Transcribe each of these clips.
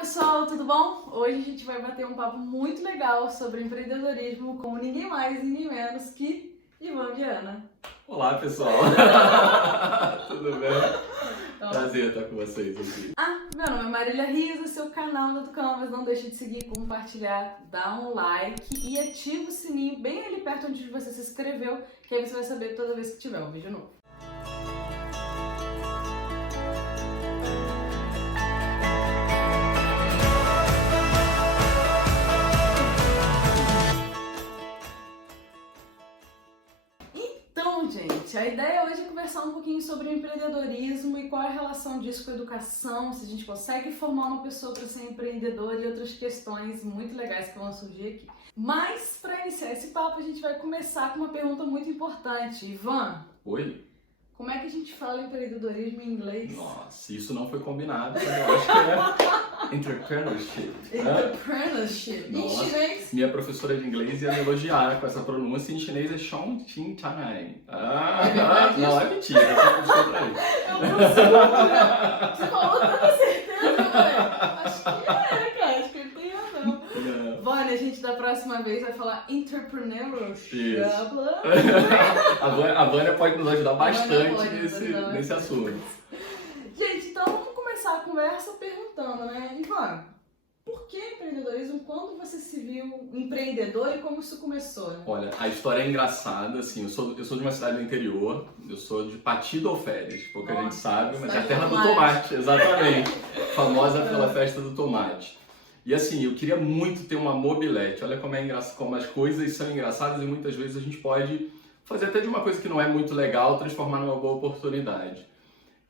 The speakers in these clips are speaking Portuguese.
pessoal, tudo bom? Hoje a gente vai bater um papo muito legal sobre empreendedorismo com ninguém mais, ninguém menos que Ivan Viana. Olá, pessoal! Tudo bem? Então, Prazer estar com vocês aqui. meu nome é Marília Rios, esse é o canal da do Canvas. Não deixe de seguir, compartilhar, dar um like e ativa o sininho bem ali perto onde você se inscreveu, que aí você vai saber toda vez que tiver um vídeo novo. Então, gente, a ideia hoje é conversar um pouquinho sobre empreendedorismo e qual é a relação disso com a educação, se a gente consegue formar uma pessoa para ser empreendedor e outras questões muito legais que vão surgir aqui. Mas, para iniciar esse papo, a gente vai começar com uma pergunta muito importante. Ivan, Oi? como é que a gente fala empreendedorismo em inglês? Nossa, isso não foi combinado, mas eu acho que é entrepreneurship. Entrepreneurship. Em Nossa. chinês? Minha professora de inglês ia me elogiar com essa pronúncia. Em chinês é Shong Chin Tanai. É verdade Não, é mentira. Eu tô pra ele. É o próximo, né? Você falou tanta certeza, velho. Acho que cara. Acho que ele tem razão. Vânia, a gente da próxima vez vai falar entrepreneurship. Isso. A Vânia pode nos ajudar bastante nesse assunto. Gente, então vamos começar a conversa perguntando, né? Ivan, por que empreendedorismo? Quando você se viu empreendedor e como isso começou? Né? Olha, a história é engraçada, assim, eu sou de uma cidade do interior, eu sou de Pati do Alferes, pouca gente sabe, mas é a terra do tomate, exatamente, famosa pela festa do tomate. E assim, eu queria muito ter uma mobilete, olha como como as coisas são engraçadas e muitas vezes a gente pode fazer até de uma coisa que não é muito legal, transformar numa boa oportunidade.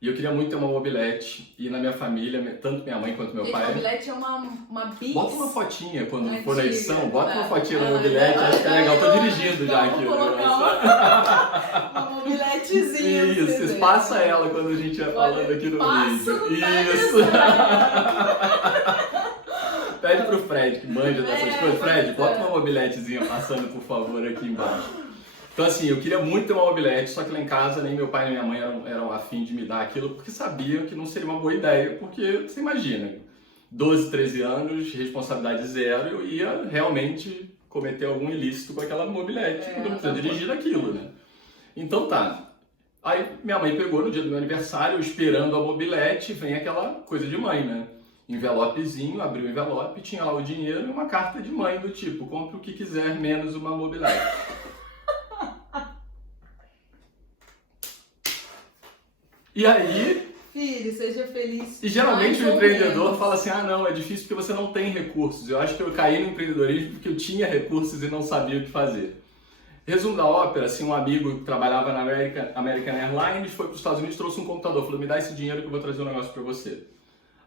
E eu queria muito ter uma mobilete, e na minha família, tanto minha mãe quanto meu pai... mobilete é uma bis... Bota uma fotinha quando antiga, for na edição, bota uma fotinha na mobilete, acho que é legal, tô dirigindo já aqui. Vamos colocar uma mobiletezinha. Isso, vocês passa ela quando a gente vai falando aqui no vídeo. Isso! Pede pro Fred, que manja dessas coisas. Fred, bota uma mobiletezinha passando, por favor, aqui embaixo. Então assim, eu queria muito ter uma mobilete, só que lá em casa nem meu pai nem minha mãe eram afim de me dar aquilo, porque sabiam que não seria uma boa ideia, porque você imagina, 12, 13 anos, responsabilidade zero, eu ia realmente cometer algum ilícito com aquela mobilete, porque eu não precisa dirigir aquilo, né? Então tá. Aí minha mãe pegou no dia do meu aniversário, esperando a mobilete, vem aquela coisa de mãe, né? Envelopezinho, abriu o envelope, tinha lá o dinheiro e uma carta de mãe do tipo, compre o que quiser menos uma mobilete. E aí... Filho, seja feliz. E geralmente o empreendedor fala assim, ah não, é difícil porque você não tem recursos. Eu acho que eu caí no empreendedorismo porque eu tinha recursos e não sabia o que fazer. Resumo da ópera, assim, um amigo que trabalhava na American Airlines foi para os Estados Unidos, trouxe um computador, falou, me dá esse dinheiro que eu vou trazer um negócio para você.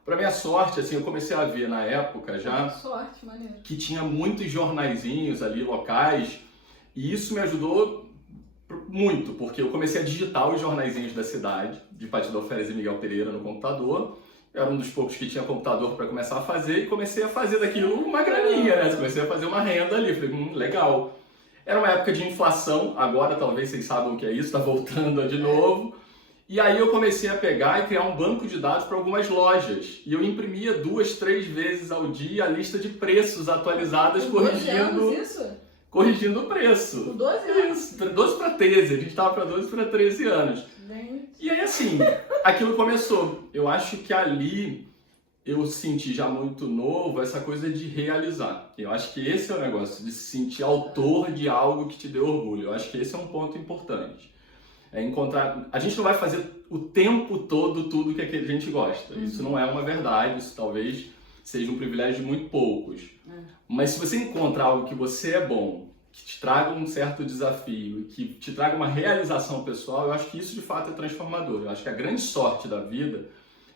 Para minha sorte, assim, eu comecei a ver na época já que tinha muitos jornaizinhos ali locais e isso me ajudou muito, porque eu comecei a digitar os jornaizinhos da cidade, de Pati do Alferes e Miguel Pereira no computador. Eu era um dos poucos que tinha computador para começar a fazer e comecei a fazer daquilo uma graninha, né? Comecei a fazer uma renda ali, falei, legal. Era uma época de inflação, agora talvez vocês saibam o que é isso, está voltando de novo. E aí eu comecei a pegar e criar um banco de dados para algumas lojas. E eu imprimia 2, 3 vezes ao dia a lista de preços atualizadas, corrigindo o preço. Com 12 anos? Isso, 12 para 13, a gente estava para 12 para 13 anos. E aí assim, aquilo começou. Eu acho que ali eu senti já muito novo essa coisa de realizar. Eu acho que esse é o negócio, de se sentir autor de algo que te dê orgulho. Eu acho que esse é um ponto importante. É encontrar... A gente não vai fazer o tempo todo tudo que a gente gosta. Isso não é uma verdade, isso talvez seja um privilégio de muito poucos. Mas se você encontra algo que você é bom, que te traga um certo desafio, que te traga uma realização pessoal, eu acho que isso de fato é transformador. Eu acho que a grande sorte da vida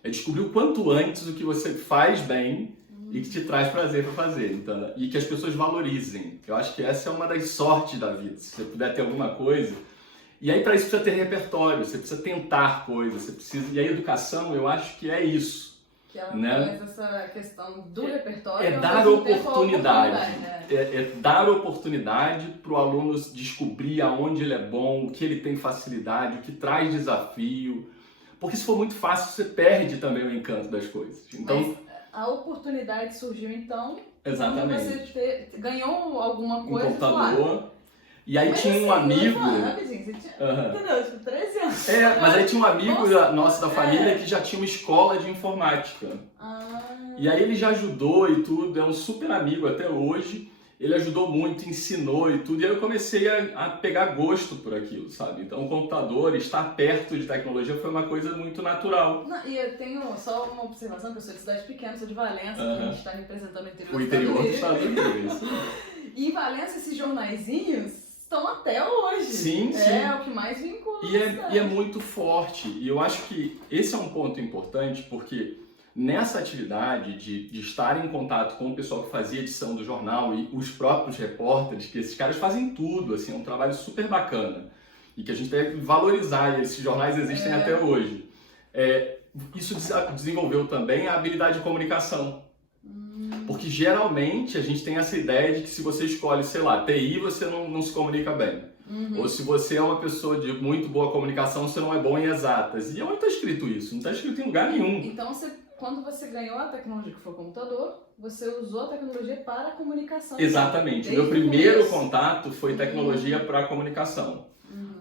é descobrir o quanto antes o que você faz bem e que te traz prazer para fazer. Então, e que as pessoas valorizem. Eu acho que essa é uma das sortes da vida. Se você puder ter alguma coisa... E aí para isso precisa ter repertório, você precisa tentar coisas, você precisa... E a educação, eu acho que é isso. Que ela né? traz essa questão do repertório. É dar oportunidade. Né? É dar oportunidade para o aluno descobrir aonde ele é bom, o que ele tem facilidade, o que traz desafio. Porque se for muito fácil, você perde também o encanto das coisas. Então... A oportunidade surgiu então. Exatamente. Quando você ganhou alguma Um coisa. computador. Claro. E aí Mas tinha assim, um amigo. Rapidinho, você tinha, entendeu? Tipo, 13 anos. Mas aí tinha um amigo nosso da família É. que já tinha uma escola de informática. Ah. E aí ele já ajudou e tudo, é um super amigo até hoje. Ele ajudou muito, ensinou e tudo. E aí eu comecei a pegar gosto por aquilo, sabe? Então o computador, estar perto de tecnologia foi uma coisa muito natural. Não, e eu tenho só uma observação, que eu sou de cidade pequena, sou de Valença, que a gente está representando o interior O interior dos Estados Unidos. E em Valença esses jornaizinhos estão até hoje. Sim, sim. É o que mais vincula. E é muito forte. E eu acho que esse é um ponto importante, porque nessa atividade de estar em contato com o pessoal que fazia edição do jornal e os próprios repórteres, que esses caras fazem tudo, assim, é um trabalho super bacana. E que a gente deve valorizar, e esses jornais existem até hoje. Isso desenvolveu também a habilidade de comunicação. Porque geralmente a gente tem essa ideia de que se você escolhe, sei lá, TI, você não se comunica bem. Ou se você é uma pessoa de muito boa comunicação, você não é bom em exatas. E onde está escrito isso? Não está escrito em lugar nenhum. Então, quando você ganhou a tecnologia que foi o computador, você usou a tecnologia para a comunicação. Exatamente. O meu primeiro contato foi tecnologia para a comunicação.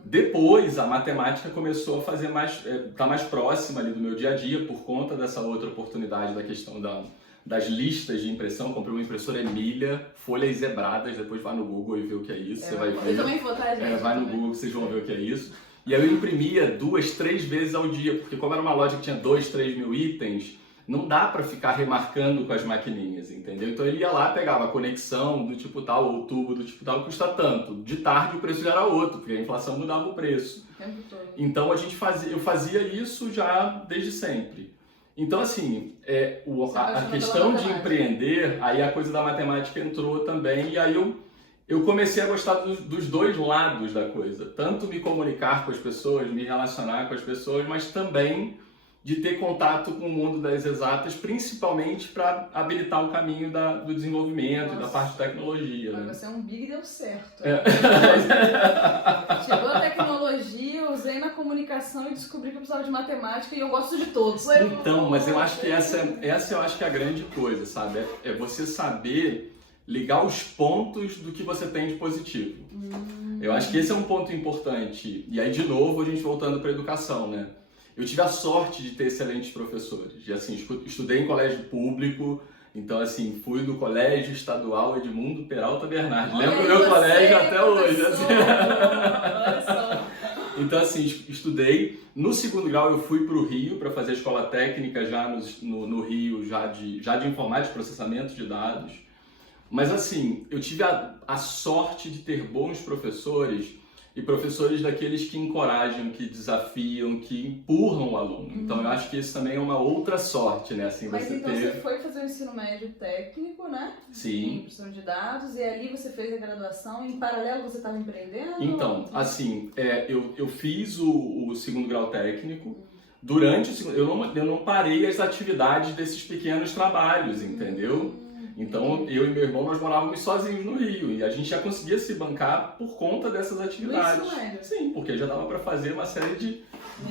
Depois, a matemática começou a fazer tá mais próxima ali do meu dia a dia por conta dessa outra oportunidade da questão das listas de impressão. Comprei uma impressora Emília, folhas zebradas, depois vai no Google e vê o que é isso, você vai ver. Eu também vou, tá, gente? Vai no Google, vocês vão ver o que é isso. E aí eu imprimia 2, 3 vezes ao dia, porque como era uma loja que tinha 2, 3 mil itens, não dá para ficar remarcando com as maquininhas, entendeu? Então ele ia lá, pegava a conexão do tipo tal, ou o tubo do tipo tal, custa tanto. De tarde o preço já era outro, porque a inflação mudava o preço. Então eu fazia isso já desde sempre. Então, assim, a questão de empreender, aí a coisa da matemática entrou também, e aí eu comecei a gostar dos dois lados da coisa. Tanto me comunicar com as pessoas, me relacionar com as pessoas, mas também de ter contato com o mundo das exatas, principalmente para habilitar o caminho do desenvolvimento e da parte de tecnologia. Mas né? você é um big e deu certo. Chegou a tecnologia, eu usei na comunicação e descobri que eu precisava de matemática e eu gosto de todos. Então, mas eu acho que essa eu acho que é a grande coisa, sabe? É você saber ligar os pontos do que você tem de positivo. Eu acho que esse é um ponto importante. E aí, de novo, a gente voltando para a educação, né? Eu tive a sorte de ter excelentes professores. E assim, estudei em colégio público, então assim, fui do Colégio Estadual Edmundo Peralta Bernardi. Lembro do meu colégio até hoje. Assim. Então assim, estudei. No segundo grau eu fui para o Rio para fazer a escola técnica já no Rio, já de informática e processamento de dados. Mas assim, eu tive a sorte de ter bons professores e professores daqueles que encorajam, que desafiam, que empurram o aluno. Então eu acho que isso também é uma outra sorte, né? Assim, Mas você então ter... você foi fazer o ensino médio técnico, né? Sim. Em impressão de dados, e ali você fez a graduação, e em paralelo você estava empreendendo? Então, assim, eu fiz o segundo grau técnico. Durante o segundo... Eu não parei as atividades desses pequenos trabalhos, entendeu? Então, eu e meu irmão, nós morávamos sozinhos no Rio e a gente já conseguia se bancar por conta dessas atividades. Sim, porque já dava para fazer uma série de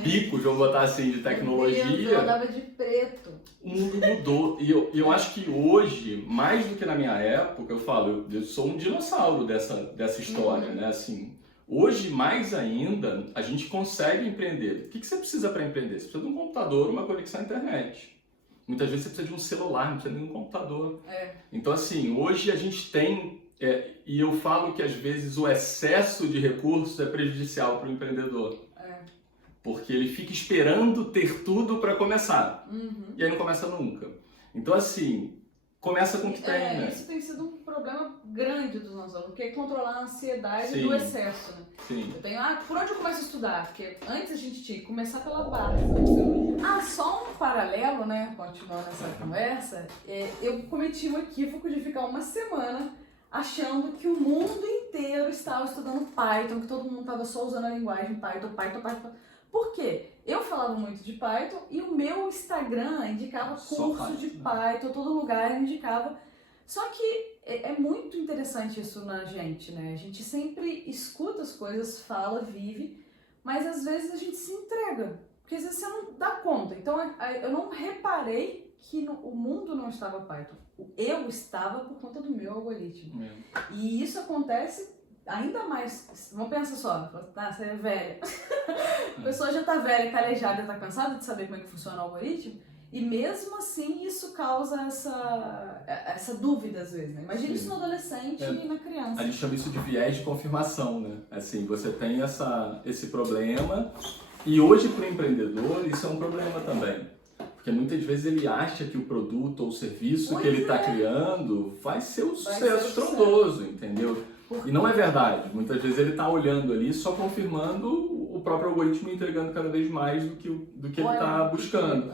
bicos, vamos botar assim, de tecnologia. Eu andava de preto. O mundo mudou e eu acho que hoje, mais do que na minha época, eu sou um dinossauro dessa história, né? Assim, hoje, mais ainda, a gente consegue empreender. O que você precisa para empreender? Você precisa de um computador, uma conexão à internet. Muitas vezes você precisa de um celular, não precisa nem de um computador. Então, assim, hoje a gente tem, e eu falo que às vezes o excesso de recursos é prejudicial para o empreendedor. Porque ele fica esperando ter tudo para começar. E aí não começa nunca. Então, assim, começa com o que tem, né? Isso tem sido um problema grande dos nossos alunos, que é controlar a ansiedade do excesso, né? Sim. Eu tenho, por onde eu começo a estudar? Porque antes a gente tinha que começar pela base. Só um paralelo, né? Continuando essa conversa, eu cometi um equívoco de ficar uma semana achando que o mundo inteiro estava estudando Python, que todo mundo estava só usando a linguagem Python. Por quê? Eu falava muito de Python e o meu Instagram indicava curso de Python, todo lugar indicava. Só que é muito interessante isso na gente, né? A gente sempre escuta as coisas, fala, vive, mas às vezes a gente se entrega, porque às vezes você não dá conta. Então eu não reparei que o mundo não estava Python. Eu estava por conta do meu algoritmo. E isso acontece ainda mais. Vamos pensar só, você é velha. A pessoa já está velha, calejada, está cansada de saber como é que funciona o algoritmo. E mesmo assim isso causa essa dúvida às vezes, né? Imagina isso no adolescente e na criança. A gente chama isso de viés de confirmação, né? Assim, você tem esse problema e hoje para o empreendedor isso é um problema também. Porque muitas vezes ele acha que o produto ou o serviço que ele está criando vai ser um sucesso estrondoso, entendeu? E não é verdade. Muitas vezes ele está olhando ali só confirmando o próprio algoritmo entregando cada vez mais do que ele está buscando.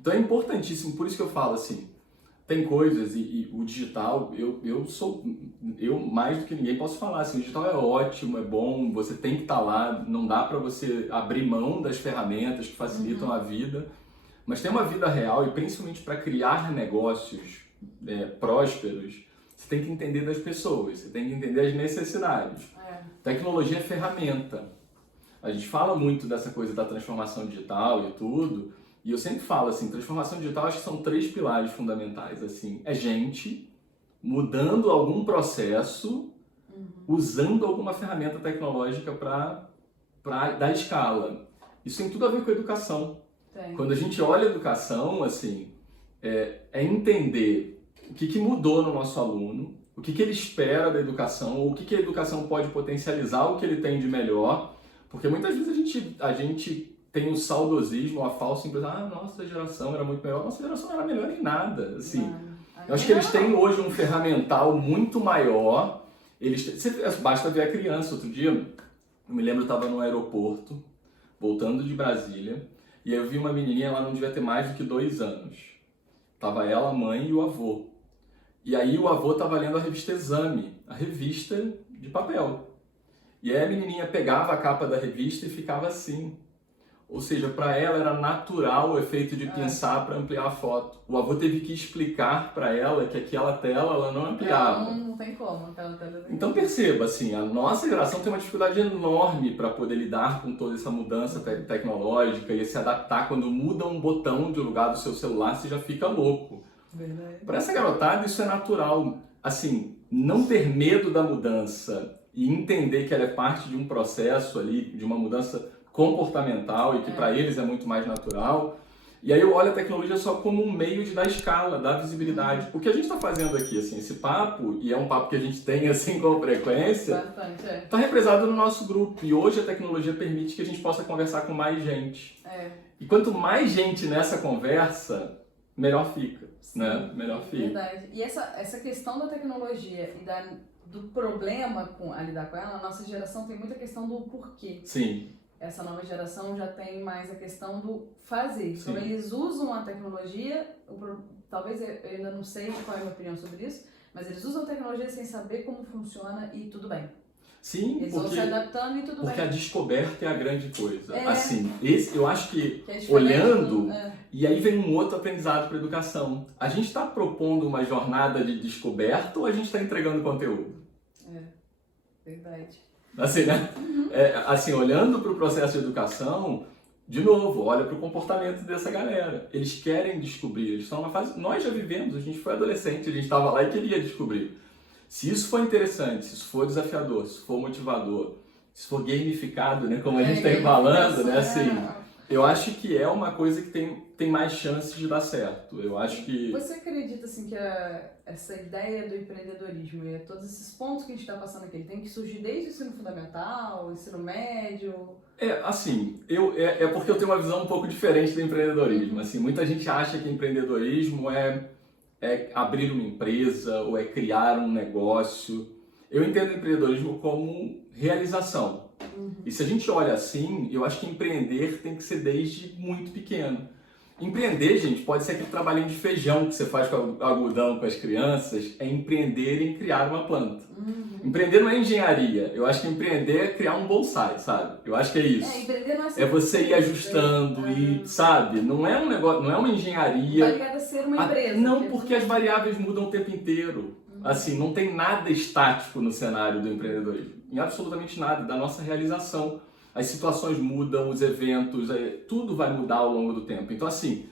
Então é importantíssimo, por isso que eu falo assim, tem coisas e o digital, eu mais do que ninguém posso falar assim, o digital é ótimo, é bom, você tem que estar lá, não dá para você abrir mão das ferramentas que facilitam a vida, mas tem uma vida real e principalmente para criar negócios prósperos, você tem que entender das pessoas, você tem que entender as necessidades. Tecnologia é ferramenta. A gente fala muito dessa coisa da transformação digital e tudo, e eu sempre falo assim, transformação digital acho que são 3 pilares fundamentais, assim, é gente mudando algum processo, usando alguma ferramenta tecnológica para dar escala. Isso tem tudo a ver com a educação. Quando a gente olha a educação, assim, é entender o que mudou no nosso aluno, o que ele espera da educação, ou o que a educação pode potencializar o que ele tem de melhor, porque muitas vezes a gente tem o saudosismo, a falsa impressão, nossa geração era muito melhor, nossa geração não era melhor em nada, assim. Eu acho que eles têm hoje um ferramental muito maior, basta ver a criança. Outro dia, eu me lembro, eu estava no aeroporto, voltando de Brasília, e aí eu vi uma menininha, ela não devia ter mais do que 2 anos. Tava ela, a mãe e o avô. E aí o avô estava lendo a revista Exame, a revista de papel. E aí a menininha pegava a capa da revista e ficava assim. Ou seja, para ela era natural o efeito de pinçar para ampliar a foto. O avô teve que explicar para ela que aquela tela ela não ampliava. Não tem como aquela tela. Então perceba, assim, a nossa geração tem uma dificuldade enorme para poder lidar com toda essa mudança tecnológica e se adaptar. Quando muda um botão de lugar do seu celular, você já fica louco. Para essa garotada isso é natural. Assim, não ter medo da mudança e entender que ela é parte de um processo ali, de uma mudança comportamental e que para eles é muito mais natural. E aí eu olho a tecnologia só como um meio de dar escala, dar visibilidade. O que a gente está fazendo aqui, assim, esse papo, e é um papo que a gente tem assim com frequência, está represado no nosso grupo. E hoje a tecnologia permite que a gente possa conversar com mais gente. E quanto mais gente nessa conversa, melhor fica. Sim, né? Melhor fica. Verdade. E essa questão da tecnologia e do problema a lidar com ela, a nossa geração tem muita questão do porquê. Sim. Essa nova geração já tem mais a questão do fazer. Sim. Então eles usam a tecnologia, talvez eu ainda não sei qual é a minha opinião sobre isso, mas eles usam a tecnologia sem saber como funciona e tudo bem. Sim, eles vão se adaptando e tudo bem. Porque a descoberta é a grande coisa. Assim, eu acho que olhando, e aí vem um outro aprendizado para a educação. A gente está propondo uma jornada de descoberta ou a gente está entregando conteúdo? Verdade. Assim, né? Assim, olhando para o processo de educação, de novo, olha para o comportamento dessa galera. Eles querem descobrir, eles estão numa fase... Nós já vivemos, a gente foi adolescente, a gente estava lá e queria descobrir. Se isso for interessante, se isso for desafiador, se for motivador, se for gamificado, né? Como a gente está falando, né? Assim, eu acho que é uma coisa que tem mais chances de dar certo. Eu acho que... Você acredita, assim, que essa ideia do empreendedorismo e todos esses pontos que a gente está passando aqui, ele tem que surgir desde o ensino fundamental, o ensino médio? Assim, é porque eu tenho uma visão um pouco diferente do empreendedorismo. Assim, muita gente acha que empreendedorismo é abrir uma empresa ou é criar um negócio. Eu entendo o empreendedorismo como realização. E se a gente olha assim, eu acho que empreender tem que ser desde muito pequeno. Empreender, gente, pode ser aquele trabalhinho de feijão que você faz com algodão com as crianças, é empreender em criar uma planta. Empreender não é engenharia, eu acho que empreender é criar um bonsai, sabe? Eu acho que é isso. Empreender não é você ir ajustando e, sabe, não é um negócio, não é uma engenharia. Vai ligar a ser uma empresa. Não, porque as variáveis mudam o tempo inteiro. Assim, não tem nada estático no cenário do empreendedorismo, em absolutamente nada, da nossa realização. As situações mudam, os eventos, tudo vai mudar ao longo do tempo. Então, assim,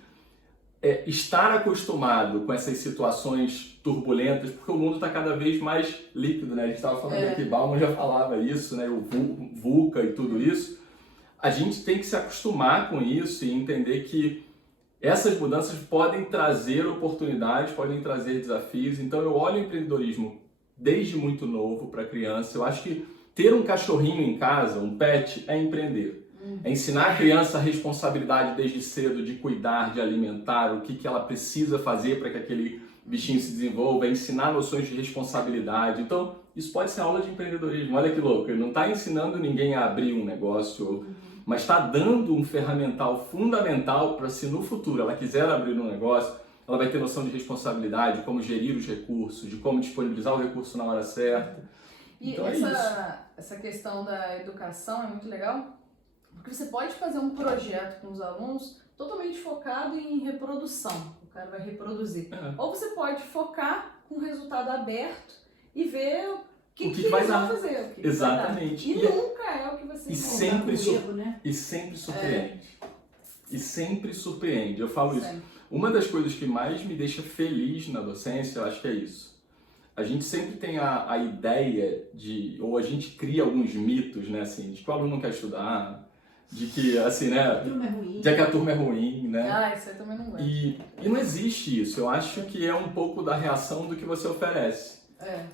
estar acostumado com essas situações turbulentas, porque o mundo está cada vez mais líquido, né? A gente estava falando aqui, Bauman já falava isso, né? O VUCA e tudo isso. A gente tem que se acostumar com isso e entender que essas mudanças podem trazer oportunidades, podem trazer desafios. Então eu olho o empreendedorismo desde muito novo para criança. Eu acho que ter um cachorrinho em casa, um pet, é empreender. É ensinar a criança a responsabilidade desde cedo de cuidar, de alimentar, o que ela precisa fazer para que aquele bichinho se desenvolva, é ensinar noções de responsabilidade. Então, isso pode ser aula de empreendedorismo. Olha que louco, ele não está ensinando ninguém a abrir um negócio, mas está dando um ferramental fundamental para se no futuro ela quiser abrir um negócio, ela vai ter noção de responsabilidade, de como gerir os recursos, de como disponibilizar o recurso na hora certa. E então, essa questão da educação é muito legal, porque você pode fazer um projeto com os alunos totalmente focado em reprodução. O cara vai reproduzir. Ou você pode focar com o resultado aberto e ver o que eles vão fazer. Exatamente. E nunca é o que você E sempre surpreende. E sempre surpreende. Eu falo isso. Uma das coisas que mais me deixa feliz na docência, eu acho que é isso. A gente sempre tem a ideia de, ou a gente cria alguns mitos, né, assim, de que o aluno não quer estudar, de que, assim, né, de que a turma é ruim, né? Isso aí também não é. E não existe isso. Eu acho que é um pouco da reação do que você oferece.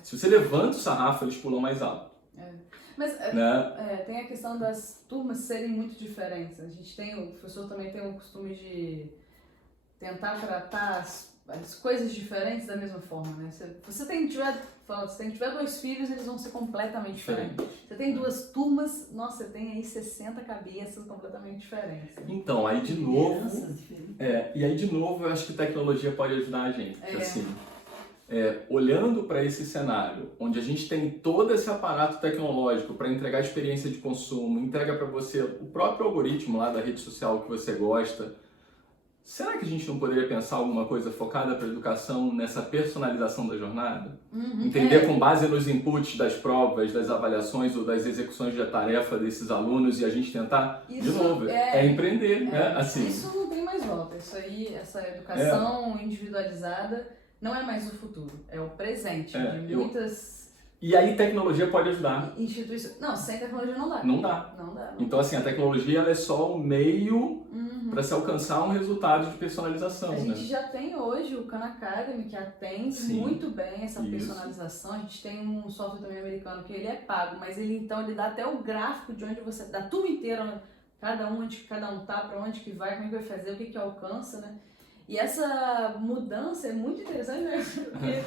Se você levanta o sarrafo, eles pulam mais alto. Mas né? Tem a questão das turmas serem muito diferentes. O professor também tem o costume de tentar tratar as coisas diferentes da mesma forma, né? Se você tiver 2 filhos, eles vão ser completamente diferentes. Você tem 2 turmas, nossa, você tem aí 60 cabeças completamente diferentes. Então, aí de novo, eu acho que tecnologia pode ajudar a gente. Assim, olhando para esse cenário, onde a gente tem todo esse aparato tecnológico para entregar experiência de consumo, entrega para você o próprio algoritmo lá da rede social que você gosta, será que a gente não poderia pensar alguma coisa focada para a educação nessa personalização da jornada? Entender com base nos inputs das provas, das avaliações ou das execuções de tarefa desses alunos e a gente tentar, de novo, empreender, né? Assim. Isso não tem mais volta. Isso aí, essa educação individualizada não é mais o futuro, é o presente de muitas... E aí tecnologia pode ajudar. Não, sem tecnologia não dá. Não dá. Então, assim, a tecnologia ela é só o meio para se alcançar um resultado de personalização. A gente já tem hoje o Khan Academy, que atende muito bem essa personalização. A gente tem um software também americano que ele é pago, mas ele dá até o gráfico de onde você... da turma inteira, onde cada um tá, para onde que vai, como é que vai fazer, o que alcança, né? E essa mudança é muito interessante, né? Porque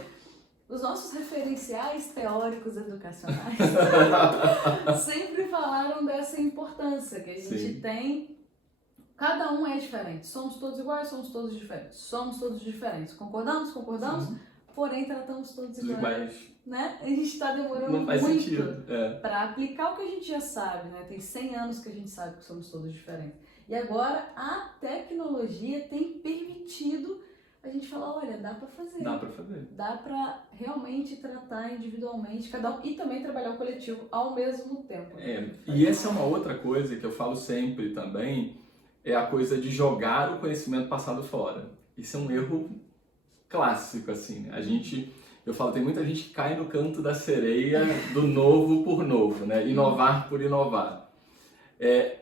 os nossos referenciais teóricos educacionais sempre falaram dessa importância que a gente tem. Cada um é diferente. Somos todos iguais, somos todos diferentes. Somos todos diferentes. Concordamos? Porém, tratamos todos iguais. Né? A gente está demorando muito para aplicar o que a gente já sabe, né? Tem 100 anos que a gente sabe que somos todos diferentes. E agora a tecnologia tem permitido a gente falar, olha, dá para fazer. Dá para realmente tratar individualmente cada um e também trabalhar o coletivo ao mesmo tempo. E essa é uma outra coisa que eu falo sempre também, é a coisa de jogar o conhecimento passado fora. Isso é um erro clássico, assim, né? Eu falo, tem muita gente que cai no canto da sereia do novo por novo, né? Inovar por inovar.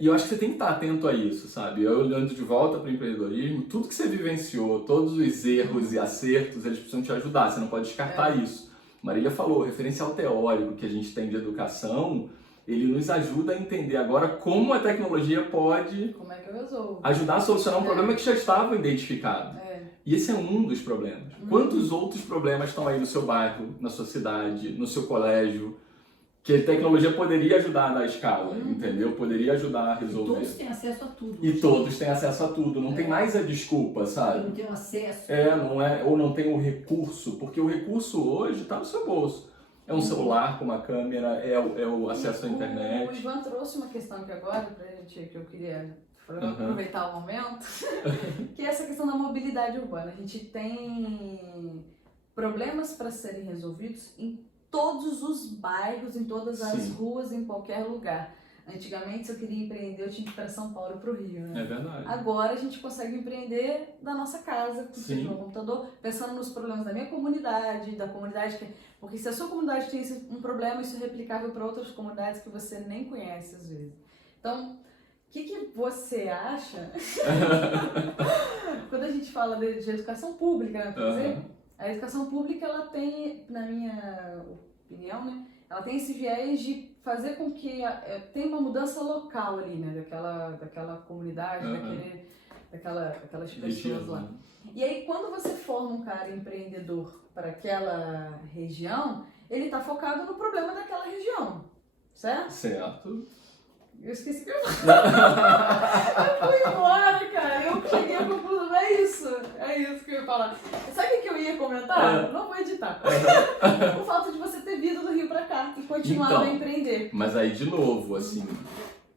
E eu acho que você tem que estar atento a isso, sabe? Eu olhando de volta para o empreendedorismo, tudo que você vivenciou, todos os erros e acertos, eles precisam te ajudar, você não pode descartar isso. Marília falou, o referencial teórico que a gente tem de educação, ele nos ajuda a entender agora como a tecnologia pode ajudar a solucionar um problema que já estava identificado. E esse é um dos problemas. Quantos outros problemas estão aí no seu bairro, na sua cidade, no seu colégio, que a tecnologia poderia ajudar a dar escala, entendeu? Poderia ajudar a resolver. E todos têm acesso a tudo. Todos têm acesso a tudo. Não tem mais a desculpa, sabe? Eu não tenho acesso. Ou não tem o recurso, porque o recurso hoje está no seu bolso. É um celular com uma câmera, é o acesso à internet. O Ivan trouxe uma questão aqui agora pra gente, que eu queria aproveitar o momento, que é essa questão da mobilidade urbana. A gente tem problemas para serem resolvidos em todos os bairros, em todas as ruas, em qualquer lugar. Antigamente, se eu queria empreender, eu tinha que ir para São Paulo e para o Rio, né? É verdade. Agora a gente consegue empreender da nossa casa, com o computador, pensando nos problemas da minha comunidade, da comunidade que... Porque se a sua comunidade tem um problema, isso é replicável para outras comunidades que você nem conhece às vezes. Então, o que você acha quando a gente fala de educação pública, né, por exemplo? A educação pública, ela tem, na minha opinião, né, ela tem esse viés de fazer com que tenha uma mudança local ali, né, daquela comunidade, daquelas pessoas lá. E aí, quando você forma um cara empreendedor para aquela região, ele está focado no problema daquela região, certo? Certo. Eu esqueci que eu fui embora, cara. Eu cheguei à conclusão, é isso que eu ia falar. Sabe o que eu ia comentar? Não vou editar. O fato de você ter vindo do Rio pra cá e continuado a empreender. Mas aí, de novo, assim,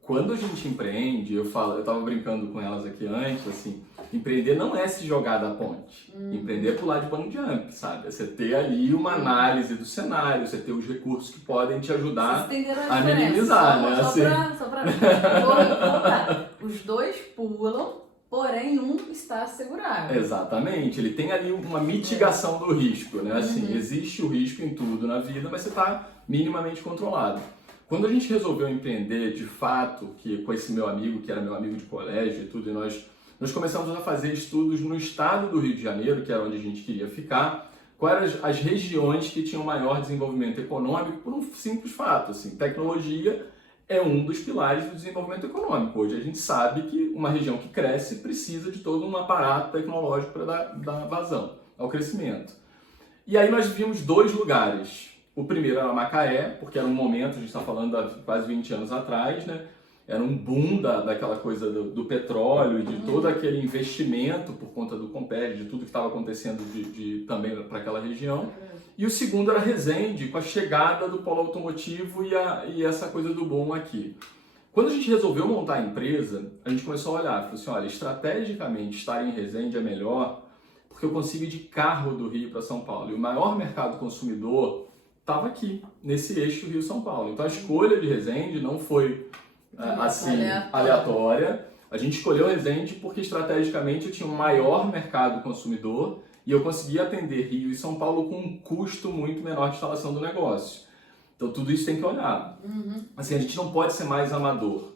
quando a gente empreende, eu tava brincando com elas aqui antes, assim, empreender não é se jogar da ponte. Empreender é pular de bungee jump, sabe? É você ter ali uma análise do cenário, você ter os recursos que podem te ajudar a minimizar, né? Só pra vou voltar. Os dois pulam, porém um está assegurado. Exatamente. Ele tem ali uma mitigação do risco, né? Assim, existe o risco em tudo na vida, mas você está minimamente controlado. Quando a gente resolveu empreender, de fato, que com esse meu amigo, que era meu amigo de colégio e tudo, e nós começamos a fazer estudos no estado do Rio de Janeiro, que era onde a gente queria ficar, quais eram as regiões que tinham maior desenvolvimento econômico, por um simples fato, assim, tecnologia é um dos pilares do desenvolvimento econômico. Hoje a gente sabe que uma região que cresce precisa de todo um aparato tecnológico para dar vazão ao crescimento. E aí nós vimos 2 lugares. O primeiro era Macaé, porque era um momento, a gente está falando há quase 20 anos atrás, né? Era um boom daquela coisa do petróleo e de todo aquele investimento por conta do Compel, de tudo que estava acontecendo também para aquela região. E o segundo era Resende, com a chegada do polo automotivo e essa coisa do boom aqui. Quando a gente resolveu montar a empresa, a gente começou a olhar, falou assim, olha, estrategicamente estar em Resende é melhor porque eu consigo ir de carro do Rio para São Paulo. E o maior mercado consumidor estava aqui, nesse eixo Rio-São Paulo. Então a escolha de Resende não foi assim, aleatória. A gente escolheu Resende porque estrategicamente eu tinha um maior mercado consumidor e eu conseguia atender Rio e São Paulo com um custo muito menor de instalação do negócio. Então tudo isso tem que olhar. Assim, a gente não pode ser mais amador.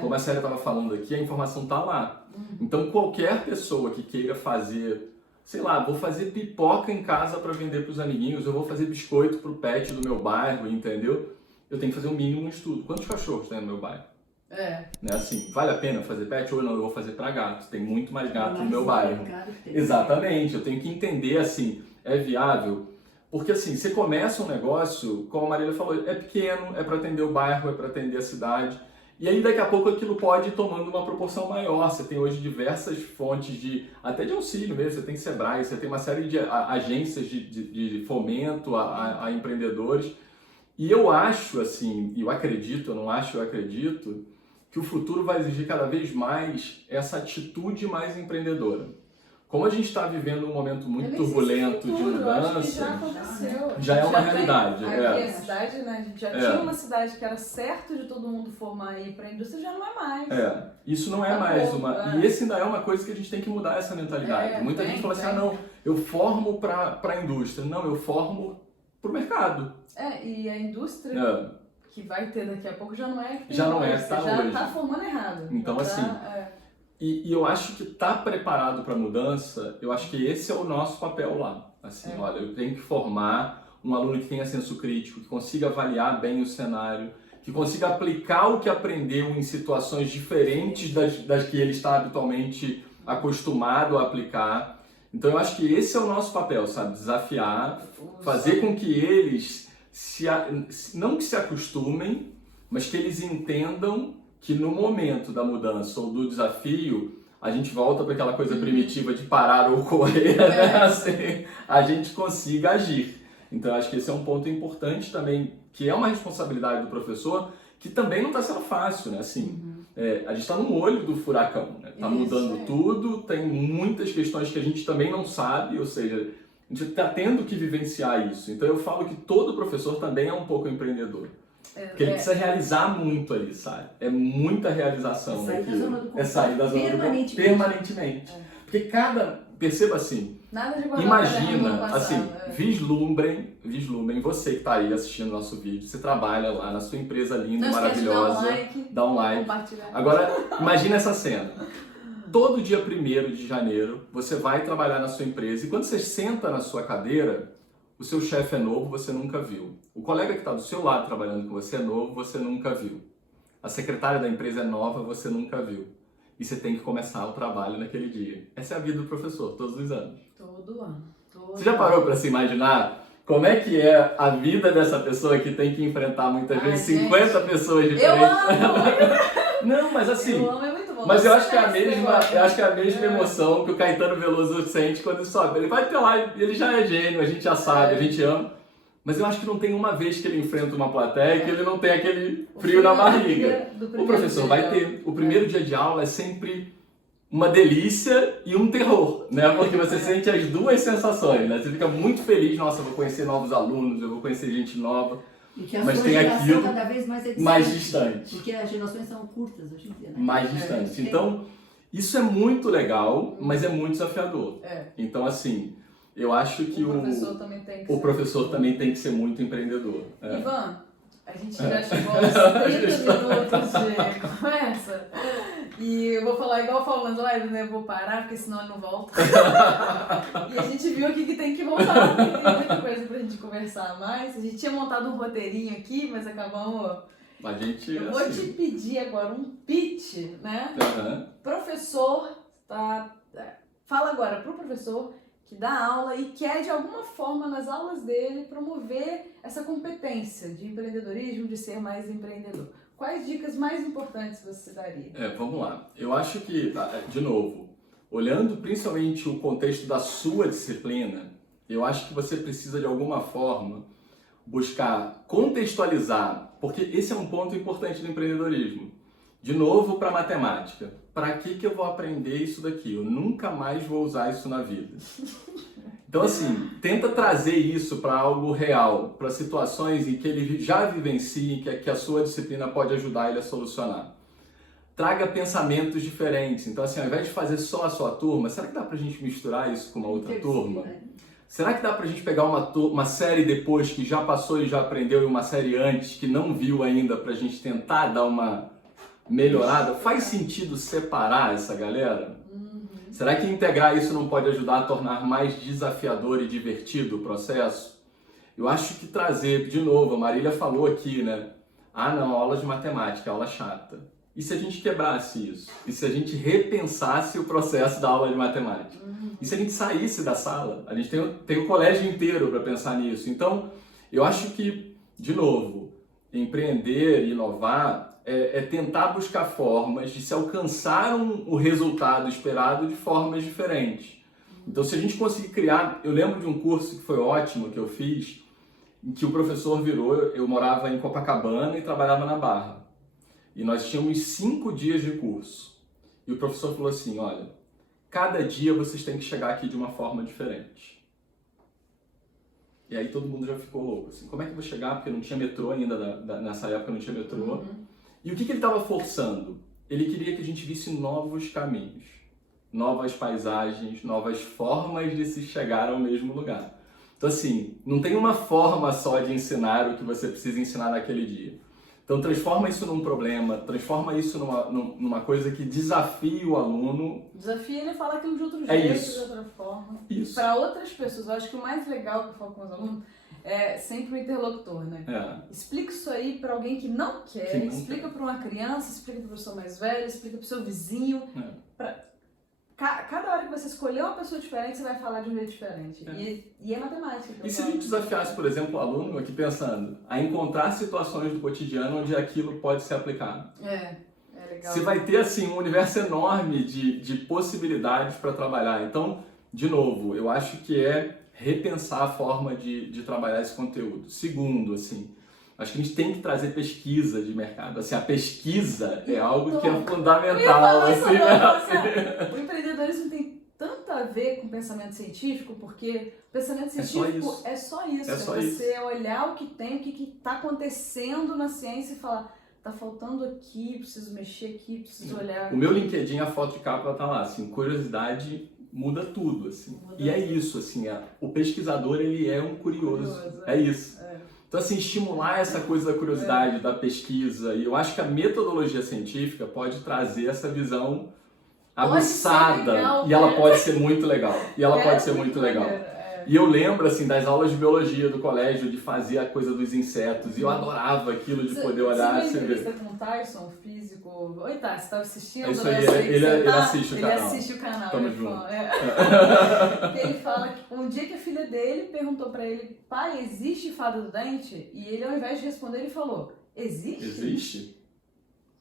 Como a Célia estava falando aqui, a informação está lá. Então qualquer pessoa que queira fazer, sei lá, vou fazer pipoca em casa para vender para os amiguinhos, eu vou fazer biscoito para o pet do meu bairro, entendeu? Eu tenho que fazer um mínimo estudo. Quantos cachorros tem no meu bairro? Né, assim, vale a pena fazer pet ou não? Eu vou fazer para gatos. Tem muito mais gato no meu bairro. Exatamente. Eu tenho que entender, assim, é viável? Porque, assim, você começa um negócio, como a Marília falou, é pequeno, é para atender o bairro, é para atender a cidade. E aí, daqui a pouco, aquilo pode ir tomando uma proporção maior. Você tem hoje diversas fontes até de auxílio mesmo. Você tem Sebrae, você tem uma série de agências de fomento a empreendedores. E eu acho, assim, eu acredito, eu não acho, eu acredito, que o futuro vai exigir cada vez mais essa atitude mais empreendedora. Como a gente está vivendo um momento muito turbulento de mudança, acho que já aconteceu. Já é uma realidade. Aqui a cidade, né? A gente já tinha uma cidade que era certo de todo mundo formar aí para a indústria, já não é mais. Isso não é mais uma... E esse ainda é uma coisa que a gente tem que mudar essa mentalidade. Muita gente fala assim, não, eu formo para a indústria. Não, eu formo para o mercado. E a indústria que vai ter daqui a pouco já não é. Já não é, já está formando errado. Então, assim, e eu acho que tá preparado para a mudança, eu acho que esse é o nosso papel lá. Assim, olha, eu tenho que formar um aluno que tenha senso crítico, que consiga avaliar bem o cenário, que consiga aplicar o que aprendeu em situações diferentes das que ele está habitualmente acostumado a aplicar. Então eu acho que esse é o nosso papel, sabe? Desafiar, fazer com que eles não que se acostumem, mas que eles entendam que no momento da mudança ou do desafio, a gente volta para aquela coisa primitiva de parar ou correr, né? Assim, a gente consiga agir. Então acho que esse é um ponto importante também, que é uma responsabilidade do professor, que também não está sendo fácil, né? Assim, a gente está no olho do furacão, né? Está mudando tudo, tem muitas questões que a gente também não sabe, ou seja, a gente está tendo que vivenciar isso. Então eu falo que todo professor também é um pouco empreendedor. Porque ele precisa realizar muito ali, sabe? É muita realização. É sair da zona do conforto. É sair da zona Permanentemente. permanentemente. Porque perceba assim, Nada de guardar o caderno do ano imagina, passado, assim, vislumbrem você que está aí assistindo nosso vídeo, você trabalha lá na sua empresa linda, Não esquece de maravilhosa, dá um like. Compartilhar. Agora, imagina essa cena. Todo dia 1º de janeiro, você vai trabalhar na sua empresa e quando você senta na sua cadeira, o seu chefe é novo, você nunca viu. O colega que está do seu lado trabalhando com você é novo, você nunca viu. A secretária da empresa é nova, você nunca viu. E você tem que começar o trabalho naquele dia. Essa é a vida do professor, todos os anos. Todo ano. Você já parou para se imaginar como é que é a vida dessa pessoa que tem que enfrentar muitas vezes 50 pessoas diferentes? Eu amo! Não, mas assim... Eu amo, é muito bom. Mas eu acho que é a mesma emoção que o Caetano Veloso sente quando sobe. Ele vai ter lá, ele já é gênio, a gente já sabe, a gente ama. Mas eu acho que não tem uma vez que ele enfrenta uma plateia que ele não tem aquele frio na barriga. O professor vai ter. O primeiro dia de aula é sempre uma delícia e um terror, né? Porque você sente as duas sensações, né? Você fica muito feliz, nossa, eu vou conhecer novos alunos, eu vou conhecer gente nova. E que a Mas sua tem geração aquilo cada vez mais mais distante. Porque as gerações são curtas hoje em dia, né? Mais distante. Então, isso é muito legal, mas é muito desafiador. Então, assim, eu acho que o professor também tem que ser muito empreendedor. Ivan, a gente já chegou aos 30 minutos de conversa e eu vou falar igual eu falo nas lives, né? Eu vou parar porque senão ele não volta. E a gente viu aqui que tem que voltar, porque tem muita coisa pra gente conversar mais. A gente tinha montado um roteirinho aqui, mas acabamos... Eu vou te pedir agora um pitch, né? Professor, fala agora pro professor que dá aula e quer de alguma forma nas aulas dele promover essa competência de empreendedorismo, de ser mais empreendedor. Quais dicas mais importantes você daria? Vamos lá. Eu acho que, de novo, olhando principalmente o contexto da sua disciplina, eu acho que você precisa de alguma forma buscar contextualizar, porque esse é um ponto importante do empreendedorismo. De novo, para matemática. Para que eu vou aprender isso daqui? Eu nunca mais vou usar isso na vida. Então, assim, tenta trazer isso para algo real, para situações em que ele já vivencie, que a sua disciplina pode ajudar ele a solucionar. Traga pensamentos diferentes. Então, assim, ao invés de fazer só a sua turma, será que dá para a gente misturar isso com uma outra turma? Será que dá pra gente pegar uma série depois que já passou e já aprendeu e uma série antes que não viu ainda pra gente tentar dar uma melhorada? Faz sentido separar essa galera? Será que integrar isso não pode ajudar a tornar mais desafiador e divertido o processo? Eu acho que trazer, de novo, a Marília falou aqui, né? Ah não, aula de matemática, aula chata. E se a gente quebrasse isso? E se a gente repensasse o processo da aula de matemática? E se a gente saísse da sala? A gente tem o colégio inteiro para pensar nisso. Então, eu acho que, de novo, empreender e inovar é tentar buscar formas de se alcançar o resultado esperado de formas diferentes. Então, se a gente conseguir criar... Eu lembro de um curso que foi ótimo, que eu fiz, em que o professor virou... Eu morava em Copacabana e trabalhava na Barra. E nós tínhamos 5 dias de curso. E o professor falou assim, olha, cada dia vocês têm que chegar aqui de uma forma diferente. E aí todo mundo já ficou louco, assim, como é que eu vou chegar? Porque não tinha metrô ainda, nessa época não tinha metrô. E o que ele estava forçando? Ele queria que a gente visse novos caminhos, novas paisagens, novas formas de se chegar ao mesmo lugar. Então assim, não tem uma forma só de ensinar o que você precisa ensinar naquele dia. Então transforma isso num problema, transforma isso numa coisa que desafie o aluno. Desafia ele a falar aquilo de outro jeito, de outra forma. Isso. Para outras pessoas, eu acho que o mais legal que eu falo com os alunos é sempre o interlocutor, né? Explica isso aí para alguém que não quer, explica para uma criança, explica para a pessoa mais velha, explica para o seu vizinho. Cada hora que você escolher uma pessoa diferente, você vai falar de um jeito diferente. E é matemática. E se a gente desafiasse, por exemplo, o aluno aqui pensando, a encontrar situações do cotidiano onde aquilo pode ser aplicado? É legal. Você vai ter, assim, um universo enorme de possibilidades para trabalhar. Então, de novo, eu acho que é repensar a forma de trabalhar esse conteúdo. Segundo, assim, acho que a gente tem que trazer pesquisa de mercado. Assim, a pesquisa é algo que é fundamental. O empreendedorismo tem tanto a ver com o pensamento científico, porque o pensamento É só científico isso. é só isso. É só você olhar o que tem, o que está acontecendo na ciência e falar, tá faltando aqui, preciso mexer aqui, preciso olhar. O meu LinkedIn, a foto de capa tá lá, assim, curiosidade muda tudo, assim. E é isso, assim, o pesquisador, ele é um curioso. É isso. Então, assim, estimular essa coisa da curiosidade, da pesquisa, e eu acho que a metodologia científica pode trazer essa visão aguçada, legal, e ela pode ser muito legal. E ela pode ser muito legal. E eu lembro, assim, das aulas de biologia do colégio, de fazer a coisa dos insetos, e eu adorava aquilo de poder olhar... Você viu a entrevista com o Tyson, físico? Oi, Tyson, você estava assistindo? É isso aí, ele assiste o canal. Ele assiste o canal. Tamo ele junto. Fala, ele fala que um dia que a filha dele perguntou pra ele, pai, existe fada do dente? E ele, ao invés de responder, ele falou, existe? Existe?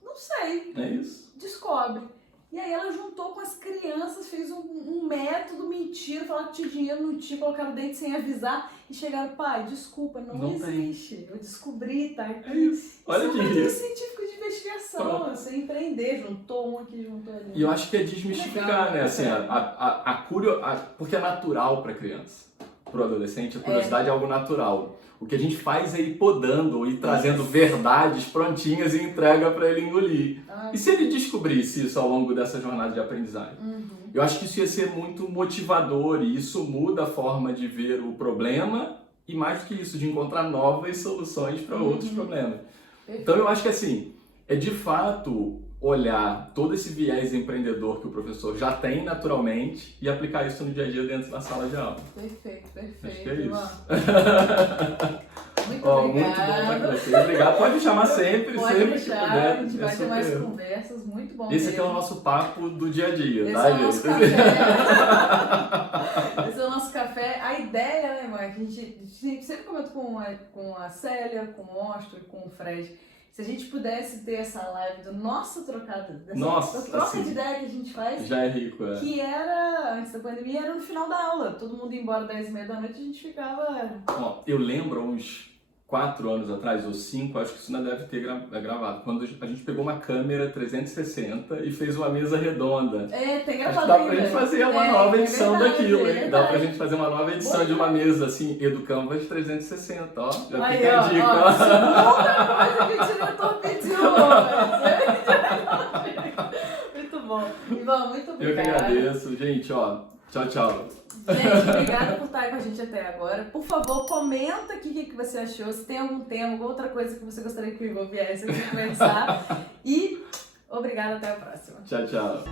Não sei. É isso. Descobre. E aí ela juntou com as crianças, fez um método, mentira, falaram que tinha dinheiro, não tinha, colocaram o dente sem avisar e chegaram, pai, desculpa, não existe. Eu descobri, tá aqui. É isso. Olha isso que é um método isso. científico de investigação, Pronto. você empreender, juntou um aqui, juntou ali. E eu acho que é desmistificar, legal, né? Assim, porque é natural para criança. Para o adolescente, a curiosidade é algo natural. O que a gente faz é ir podando, ir trazendo verdades prontinhas e entrega para ele engolir. E se ele descobrisse isso ao longo dessa jornada de aprendizagem? Eu acho que isso ia ser muito motivador e isso muda a forma de ver o problema e, mais do que isso, de encontrar novas soluções para outros problemas. Então eu acho que assim, é de fato olhar todo esse viés empreendedor que o professor já tem naturalmente e aplicar isso no dia a dia dentro da sala de aula. Perfeito. Acho que é isso. Muito Muito bom obrigada. estar com vocês. Obrigado. Pode me chamar sempre, Pode sempre deixar, que puder. a gente vai ter mais conversas, muito bom. Esse aqui é o nosso papo do dia a dia, Esse tá, é o nosso gente? café. Esse é o nosso café. A ideia, né, Mike? A gente sempre comenta com a Célia, com o Mostro e com o Fred. Se a gente pudesse ter essa live do nosso trocado, dessa troca assim, de ideia que a gente faz, já é rico, é. que era, antes da pandemia, era no final da aula. Todo mundo ia embora 10h30 da noite, a gente ficava... Ó, eu lembro uns 4 anos atrás, ou 5, acho que isso ainda deve ter gravado, quando a gente pegou uma câmera 360 e fez uma mesa redonda. Tem Acho gravado que dá ainda. pra gente fazer uma nova edição daquilo, hein? verdade. Dá pra gente fazer uma nova edição de uma mesa, assim, Educanvas 360, ó. Já Aí, fica a dica, ó. Segunda coisa que o diretor pediu, muito bom. Ivan, muito Eu que obrigada. agradeço, gente, ó. Tchau, tchau. Gente, obrigada por estar aí com a gente até agora. Por favor, comenta aqui o que você achou. Se tem algum tema, alguma outra coisa que você gostaria que o Ivan viesse aqui conversar. E obrigada, até a próxima. Tchau, tchau.